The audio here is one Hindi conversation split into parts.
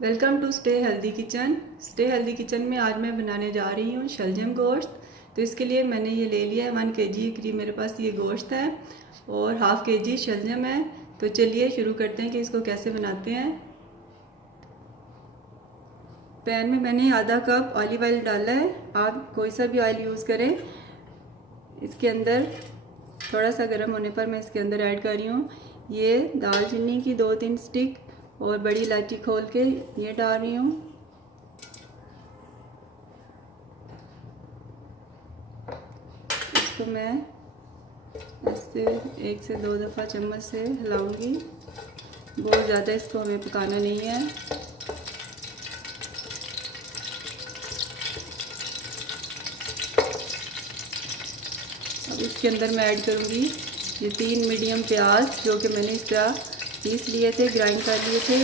Welcome to Stay Healthy Kitchen. Stay Healthy Kitchen में आज मैं बनाने जा रही हूँ शलजम गोश्त। तो इसके लिए मैंने ये ले लिया है 1 kg करीब मेरे पास ये गोश्त है और ½ kg शलजम है। तो चलिए शुरू करते हैं कि इसको कैसे बनाते हैं। पैन में मैंने आधा कप ऑलिव ऑयल डाला है, आप कोई सा भी ऑयल यूज़ करें। इसके अंदर थोड़ा सा गर्म होने पर मैं इसके अंदर ऐड कर रही हूँ ये दालचीनी की 2-3 स्टिक और बड़ी इलायची खोल के ये डाल रही हूँ। इसको मैं ऐसे 1 से 2 दफ़ा चम्मच से हिलाऊंगी। बहुत ज़्यादा इसको हमें पकाना नहीं है। अब इसके अंदर मैं ऐड करूँगी ये 3 मीडियम प्याज जो कि मैंने इस तरह पीस लिए थे, ग्राइंड कर लिए थे।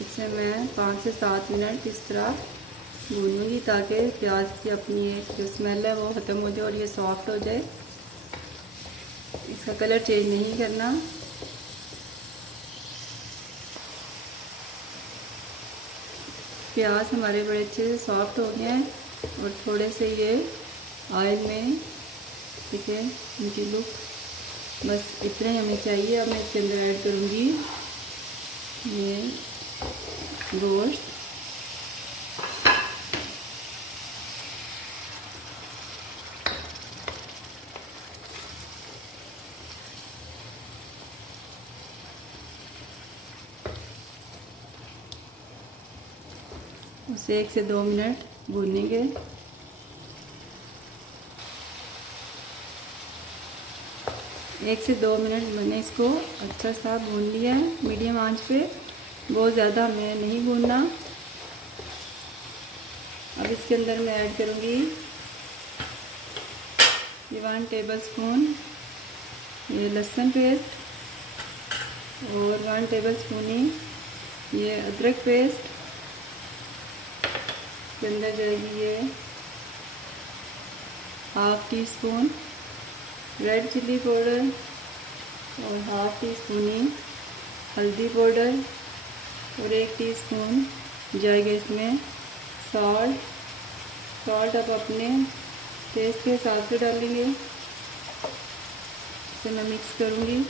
इसे मैं 5 से 7 मिनट इस तरह भूनूंगी ताकि प्याज की अपनी एक जो स्मेल है वो ख़त्म हो जाए और ये सॉफ्ट हो जाए। इसका कलर चेंज नहीं करना। प्याज हमारे बड़े अच्छे से सॉफ्ट हो गए हैं और थोड़े से ये ऑयल में देखिए इनकी लुक बस इतना ही हमें चाहिए। अब मैं इसके अंदर ऐड करूँगी ये गोश्त। उसे 1 से 2 मिनट भूनेंगे। एक से 2 मिनट मैंने इसको अच्छा सा भून लिया है मीडियम आंच पे। बहुत ज़्यादा हमें नहीं भूनना। अब इसके अंदर मैं ऐड करूँगी ये 1 टेबलस्पून ये लहसुन पेस्ट और 1 टेबलस्पून ही ये अदरक पेस्ट। इसके अंदर जाएगी ये ½ टीस्पून रेड चिल्ली पाउडर और ½ टीस्पून ही हल्दी पाउडर और 1 टीस्पून जाएगा इसमें सॉल्ट आप अपने टेस्ट के हिसाब से डालेंगे। इसे मैं मिक्स करूँगी।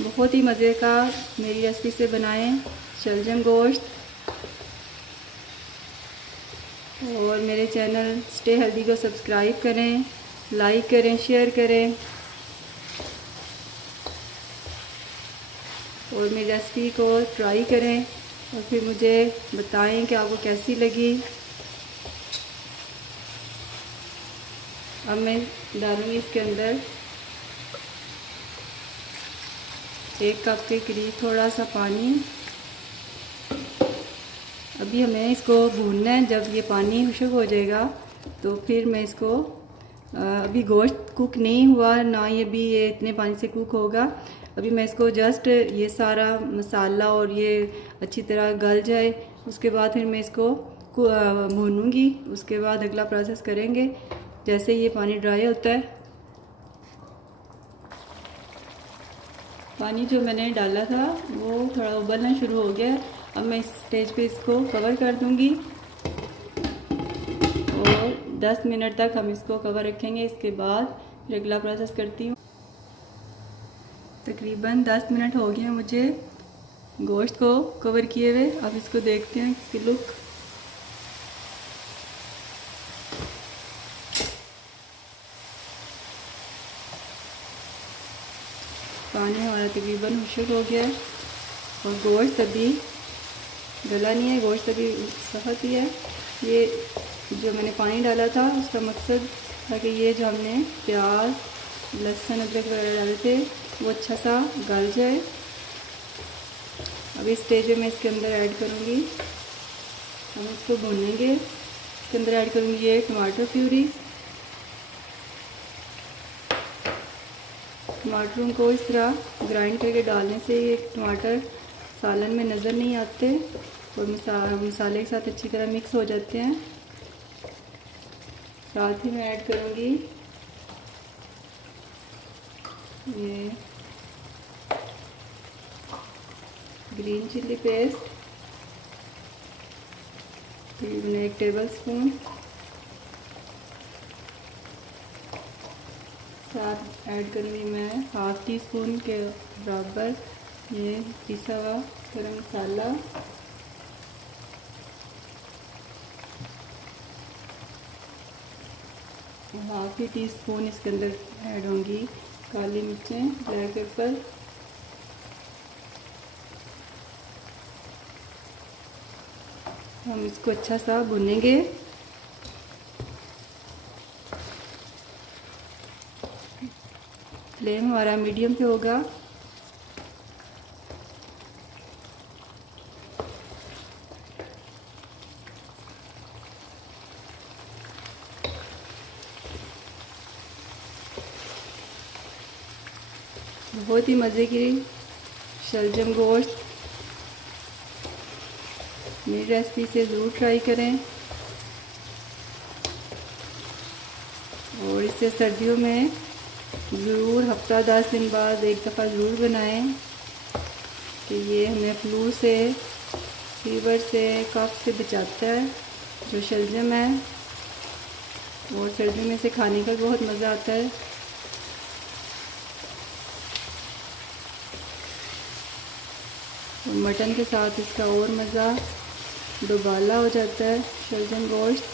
बहुत ही मज़े का मेरी रेसिपी से बनाएं शलजम गोश्त। और मेरे चैनल स्टे हेल्दी को सब्सक्राइब करें, लाइक करें, शेयर करें और मेरी रेसिपी को ट्राई करें और फिर मुझे बताएं कि आपको कैसी लगी। अब मैं डालूँगी इसके अंदर 1 कप के करीब थोड़ा सा पानी। अभी हमें इसको भूनना है। जब ये पानी खुश्क हो जाएगा तो फिर मैं इसको अभी गोश्त कुक नहीं हुआ ना, ये इतने पानी से कुक होगा। अभी मैं इसको जस्ट ये सारा मसाला और ये अच्छी तरह गल जाए उसके बाद फिर मैं इसको भूनूंगी। उसके बाद अगला प्रोसेस करेंगे जैसे ये पानी ड्राई होता है। पानी जो मैंने डाला था वो थोड़ा उबलना शुरू हो गया। अब मैं इस स्टेज पे इसको कवर कर दूंगी और 10 मिनट तक हम इसको कवर रखेंगे। इसके बाद फिर अगला प्रोसेस करती हूँ। तकरीबन 10 मिनट हो गए हैं मुझे गोश्त को कवर किए हुए। अब इसको देखते हैं इसकी लुक। पानी हमारा तकरीबन खुश्क हो गया है और गोश्त अभी गला नहीं है, गोश्त अभी सख्त ही है। ये जो मैंने पानी डाला था उसका मकसद था कि ये जो हमने प्याज, लहसुन, अदरक वगैरह डाले थे वो अच्छा सा गल जाए। अब इस स्टेज में मैं इसके अंदर ऐड करूँगी, हम इसको भूनेंगे। इसके अंदर ऐड करूँगी ये टमाटर प्यूरी। टमाटरों को इस तरह ग्राइंड करके डालने से ये टमाटर सालन में नज़र नहीं आते और मसाले के साथ अच्छी तरह मिक्स हो जाते हैं। साथ ही मैं ऐड करूँगी ये ग्रीन चिल्ली पेस्ट, तकरीबन 1 टेबल स्पून। साथ ऐड करूँगी मैं ½ टी स्पून के बराबर ये पिसा हुआ गरम मसाला। ½ टी स्पून इसके अंदर ऐड होंगी काली मिर्चें, ब्लैक पेपर। हम इसको अच्छा सा भुनेंगे। फ्लेम हमारा मीडियम पे होगा। बहुत ही मज़े की शलजम गोश्त मेरी रेसिपी से ज़रूर ट्राई करें और इसे सर्दियों में ज़रूर हफ्ता 10 दिन बाद एक दफ़ा ज़रूर बनाएं कि ये हमें फ्लू से, फीवर से, कफ से बचाता है जो शलजम है। और सर्दियों में इसे खाने का बहुत मज़ा आता है। और मटन के साथ इसका और मज़ा दुबाला हो जाता है शलजम गोश्त।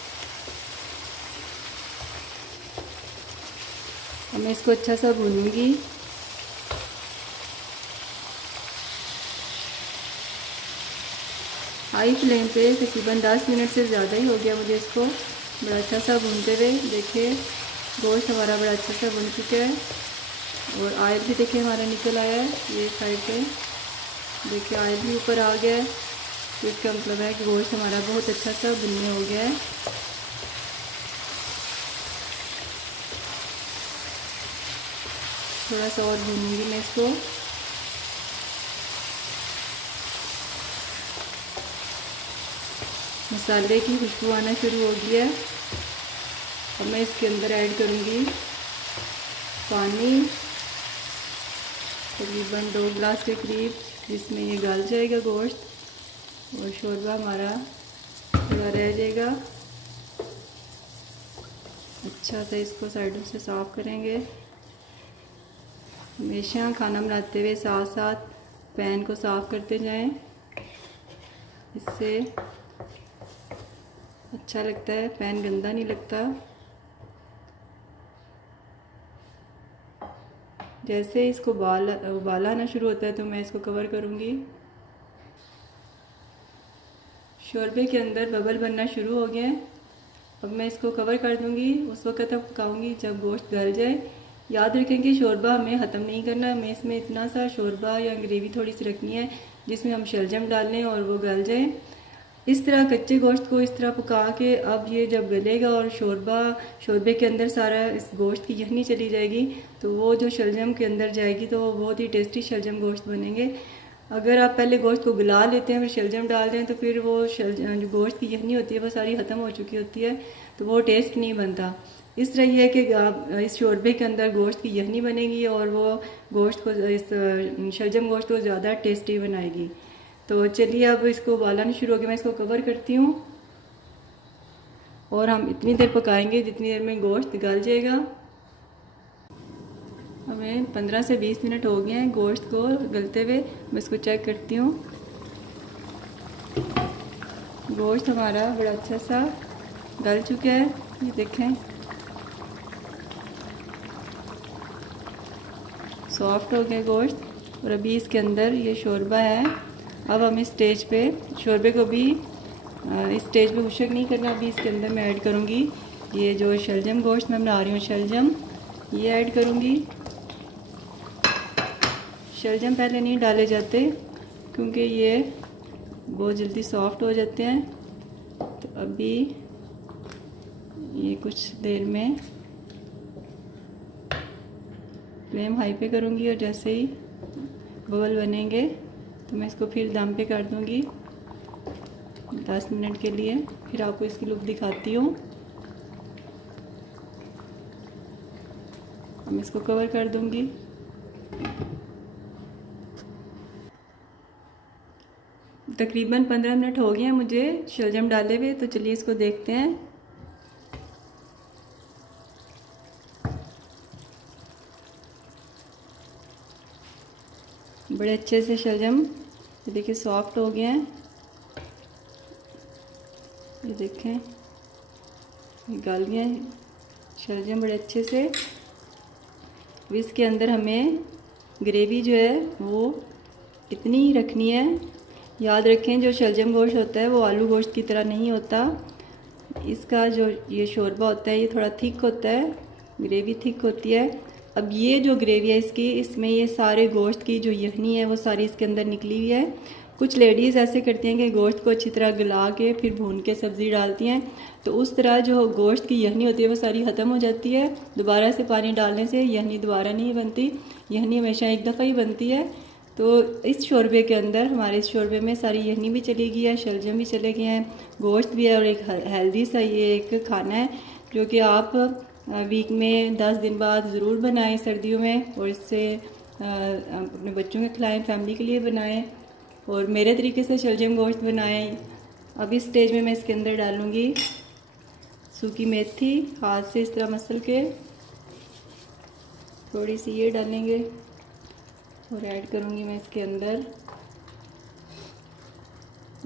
अब मैं इसको अच्छा सा भूनूंगी। हाई फ्लेम पे तकरीबन 10 मिनट से ज़्यादा ही हो गया मुझे इसको बड़ा अच्छा सा भूनते हुए। देखिए गोश्त हमारा बड़ा अच्छा सा भुन चुका है और ऑयल भी देखिए हमारा निकल आया है ये साइड पे। देखिए ऑयल भी ऊपर आ गया है, तो इसका मतलब है कि गोश्त हमारा बहुत अच्छा सा भुनने हो गया है। थोड़ा सा और भूनूंगी मैं इसको। मसाले की खुशबू आना शुरू हो गई है। अब मैं इसके अंदर ऐड करूंगी पानी, तकरीबन 2 गिलास के करीब, जिसमें ये गल जाएगा गोश्त और शोरबा हमारा थोड़ा रह जाएगा। अच्छा से इसको साइडों से साफ़ करेंगे। हमेशा खाना बनाते हुए साथ साथ पैन को साफ़ करते जाएं, इससे अच्छा लगता है, पैन गंदा नहीं लगता। जैसे इसको उबाल आना शुरू होता है तो मैं इसको कवर करूँगी। शोरबे के अंदर बबल बनना शुरू हो गए हैं। अब मैं इसको कवर कर दूँगी। उस वक्त तक पकाऊँगी जब गोश्त गल जाए। याद रखें कि शोरबा हमें ख़त्म नहीं करना, हमें इसमें इतना सा शोरबा या ग्रेवी थोड़ी सी रखनी है जिसमें हम शलजम डाल लें और वो गल जाए। इस तरह कच्चे गोश्त को इस तरह पका के अब ये जब गलेगा और शोरबे के अंदर सारा इस गोश्त की यखनी चली जाएगी तो वो जो शलजम के अंदर जाएगी तो वो बहुत ही टेस्टी शलजम गोश्त बनेंगे। अगर आप पहले गोश्त को गला लेते हैं फिर शलजम डाल दें तो फिर वो जो गोश्त की यखनी होती है वो सारी ख़त्म हो चुकी होती है, तो वो टेस्ट नहीं बनता। इस तरह यह है कि आप इस शोरबे के अंदर गोश्त की यखनी बनेगी और वो गोश्त को, इस शलजम गोश्त को ज़्यादा टेस्टी बनाएगी। तो चलिए अब इसको उबालना शुरू हो गया। मैं इसको कवर करती हूँ और हम इतनी देर पकाएंगे जितनी देर में गोश्त गल जाएगा। हमें 15 से 20 मिनट हो गए हैं गोश्त को गलते हुए। मैं इसको चेक करती हूँ। गोश्त हमारा बड़ा अच्छा सा गल चुका है, ये देखें सॉफ्ट हो गया गोश्त। और अभी इसके अंदर ये शोरबा है। अब हम इस स्टेज पे शोरबे को भी इस स्टेज पे खुशक नहीं करना। अभी इसके अंदर मैं ऐड करूँगी ये जो शलजम गोश्त मैं बना रही हूँ, शलजम ये ऐड करूँगी। शलजम पहले नहीं डाले जाते क्योंकि ये बहुत जल्दी सॉफ्ट हो जाते हैं। तो अभी ये कुछ देर में फ्लेम हाई पे करूँगी और जैसे ही बबल बनेंगे तो मैं इसको फिर दम पे कर दूँगी 10 मिनट के लिए। फिर आपको इसकी लुक दिखाती हूँ। मैं इसको कवर कर दूँगी। तकरीबन 15 मिनट हो गए हैं मुझे शलजम डाले हुए, तो चलिए इसको देखते हैं। बड़े अच्छे से शलजम ये देखिए सॉफ्ट हो गए हैं। ये देखें ये गल गए हैं शलजम बड़े अच्छे से। इसके अंदर हमें ग्रेवी जो है वो इतनी ही रखनी है। याद रखें जो शलजम गोश्त होता है वो आलू गोश्त की तरह नहीं होता। इसका जो ये शोरबा होता है ये थोड़ा थिक होता है, ग्रेवी थिक होती है। अब ये जो ग्रेवी है इसकी, इसमें ये सारे गोश्त की जो यखनी है वो सारी इसके अंदर निकली हुई है। कुछ लेडीज़ ऐसे करती हैं कि गोश्त को अच्छी तरह गला के फिर भून के सब्ज़ी डालती हैं, तो उस तरह जो गोश्त की यखनी होती है वो सारी ख़त्म हो जाती है। दोबारा से पानी डालने से यखनी दोबारा नहीं बनती, यखनी हमेशा एक दफ़ा ही बनती है। तो इस शोरबे के अंदर, हमारे इस शोरबे में सारी यखनी भी चली गई है, शलजम भी चले गए हैं, गोश्त भी है और एक हेल्दी सा ये एक खाना है जो कि आप वीक में 10 दिन बाद ज़रूर बनाएं सर्दियों में, और इससे अपने बच्चों के खिलाएं, फैमिली के लिए बनाएं और मेरे तरीके से शलजम गोश्त बनाएं। अब इस स्टेज में मैं इसके अंदर डालूँगी सूखी मेथी, हाथ से इस तरह मसल के थोड़ी सी ये डालेंगे और ऐड करूँगी मैं इसके अंदर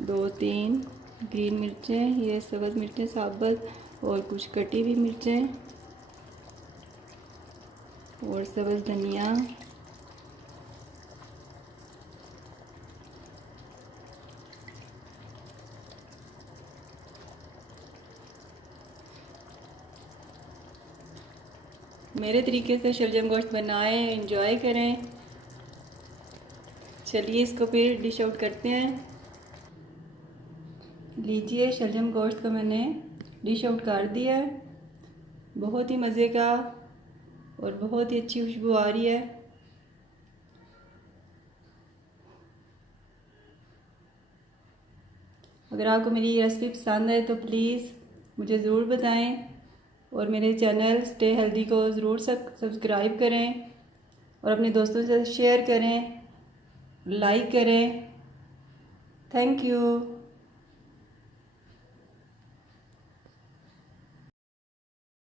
2-3 ग्रीन मिर्चें, ये सब्ज़ मिर्चें साबुत और कुछ कटी हुई मिर्चें और सब्ज़ धनिया, मेरे तरीके से शलजम गोश्त बनाएं, एंजॉय करें। चलिए इसको फिर डिश आउट करते हैं। लीजिए शलजम गोश्त को मैंने डिश आउट कर दिया है। बहुत ही मज़े का और बहुत ही अच्छी खुशबू आ रही है। अगर आपको मेरी रेसिपी पसंद है तो प्लीज़ मुझे ज़रूर बताएं और मेरे चैनल स्टे हेल्दी को ज़रूर सब्सक्राइब करें और अपने दोस्तों से शेयर करें, लाइक करें। Thank you.